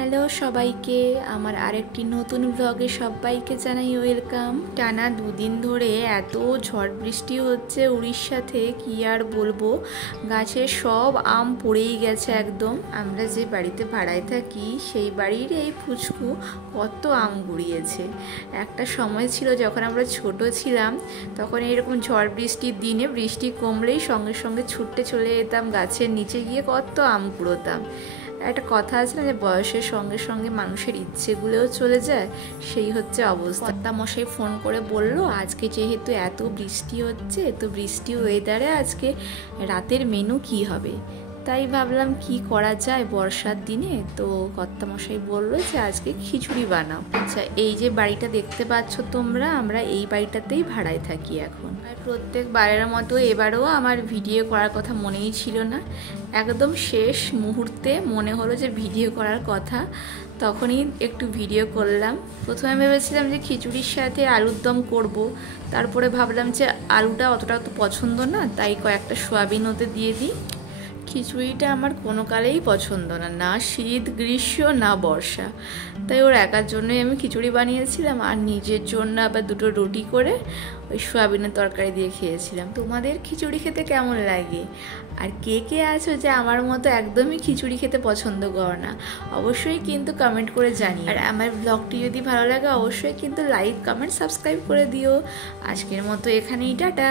Hello সবাইকে, আমার আরেকটি নতুন ব্লগে সবাইকে জানাই ওয়েলকাম। টানা দুদিন ধরে এত ঝড় বৃষ্টি হচ্ছে উড়িষ্যাতে, কি আর বলবো। গাছের সব আম পড়েই গেছে একদম। আমরা যে বাড়িতে ভাড়ায় থাকি সেই বাড়ির এই পুচকু কত আম গুড়িয়েছে। একটা সময় ছিল যখন আমরা ছোট ছিলাম, তখন এরকম ঝড় বৃষ্টির দিনে বৃষ্টি কমলেই সঙ্গে সঙ্গে ছুটতে চলে যেতাম গাছের নিচে গিয়ে কত আম কুড়োতাম। একটা কথা আছে না যে বয়সের সঙ্গে সঙ্গে মানুষের ইচ্ছেগুলোও চলে যায়, সেই হচ্ছে অবস্থা। মশাই ফোন করে বলল আজকে যেহেতু এত বৃষ্টি হচ্ছে, তো বৃষ্টি ওয়েদারে আজকে রাতের মেনু কি হবে। তাই ভাবলাম কি করা যায় বর্ষার দিনে। তো কর্তামশাই বললো যে আজকে খিচুড়ি বানাও। আচ্ছা, এই যে বাড়িটা দেখতে পাচ্ছ তোমরা, আমরা এই বাড়িটাতেই ভাড়ায় থাকি এখন। আর প্রত্যেকবারের মতো এবারেও আমার ভিডিও করার কথা মনেই ছিল না। একদম শেষ মুহূর্তে মনে হলো যে ভিডিও করার কথা, তখনই একটু ভিডিও করলাম। প্রথমে ভেবেছিলাম যে খিচুড়ির সাথে আলুর দম করব, তারপরে ভাবলাম যে আলুটা অতটা তো পছন্দ না, তাই কয়েকটা সয়াবিন ওতে দিয়ে দিই। খিচুড়িটা আমার কোনো কালেই পছন্দ না, না শীত গ্রীষ্ম না বর্ষা। তাই ওর একার জন্যই আমি খিচুড়ি বানিয়েছিলাম, আর নিজের জন্য আবার দুটো রুটি করে ওই সয়াবিনের তরকারি দিয়ে খেয়েছিলাম। তোমাদের খিচুড়ি খেতে কেমন লাগে? আর কে কে আছো যে আমার মতো একদমই খিচুড়ি খেতে পছন্দ করো না, অবশ্যই কিন্তু কমেন্ট করে জানিও। আর আমার ব্লগটি যদি ভালো লাগে অবশ্যই কিন্তু লাইক কমেন্ট সাবস্ক্রাইব করে দিও। আজকের মতো এখানেই টাটা।